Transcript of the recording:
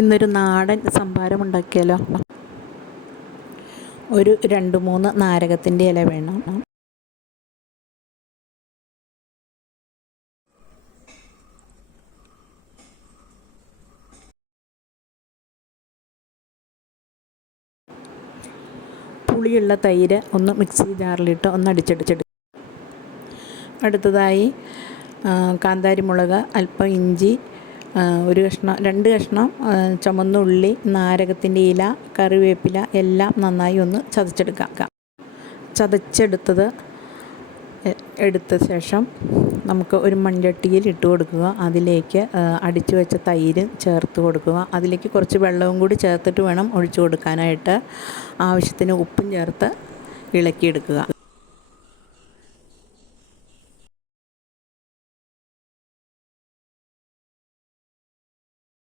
ഇന്നൊരു നാടൻ സംഭാരം ഉണ്ടാക്കിയാലോ. ഒരു 2-3 നാരകത്തിൻ്റെ ഇല വേണം. പുളിയുള്ള തൈര് ഒന്ന് മിക്സി ജാറിലിട്ട് ഒന്ന് അടിച്ചെടുത്തെടുക്കും. അടുത്തതായി കാന്താരിമുളക്, അല്പം ഇഞ്ചി, 2 കഷ്ണം ചുമന്ന ഉള്ളി, നാരകത്തിൻ്റെ ഇല, കറിവേപ്പില എല്ലാം നന്നായി ഒന്ന് ചതച്ചെടുക്കാം. ചതച്ചെടുത്തത് എടുത്ത ശേഷം നമുക്ക് ഒരു മൺചട്ടിയിൽ ഇട്ട് കൊടുക്കുക. അതിലേക്ക് അടിച്ചു വെച്ച തൈര് ചേർത്ത് കൊടുക്കുക. അതിലേക്ക് കുറച്ച് വെള്ളവും കൂടി ചേർത്തിട്ട് വേണം ഒഴിച്ചു കൊടുക്കാനായിട്ട്. ആവശ്യത്തിന് ഉപ്പും ചേർത്ത് ഇളക്കിയെടുക്കുക.